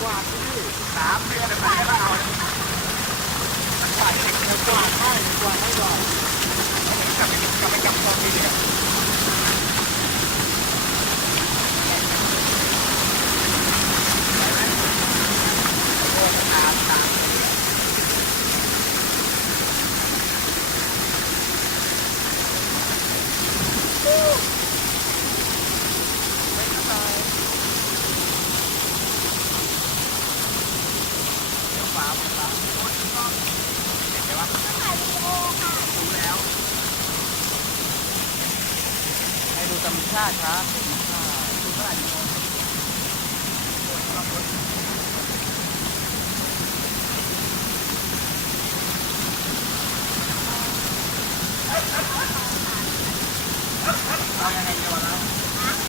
กวาดที่3 เดือนอะไรก็เอากวาดกวาดให้กวาดให้ก่อนกลับไปกำตอนนี้เดียวให้ดูธรรมชาติครับดูเท่าไหร่เอายังไงเดียวนะ